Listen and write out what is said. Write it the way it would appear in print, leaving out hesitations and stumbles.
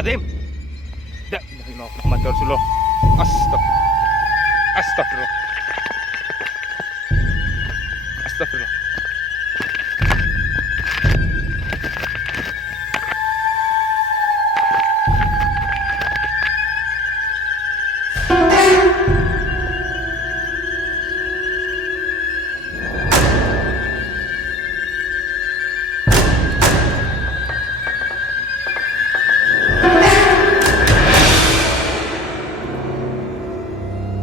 العظيم. لا اله الا الله محمد رسول الله. استغفر. استغفر الله.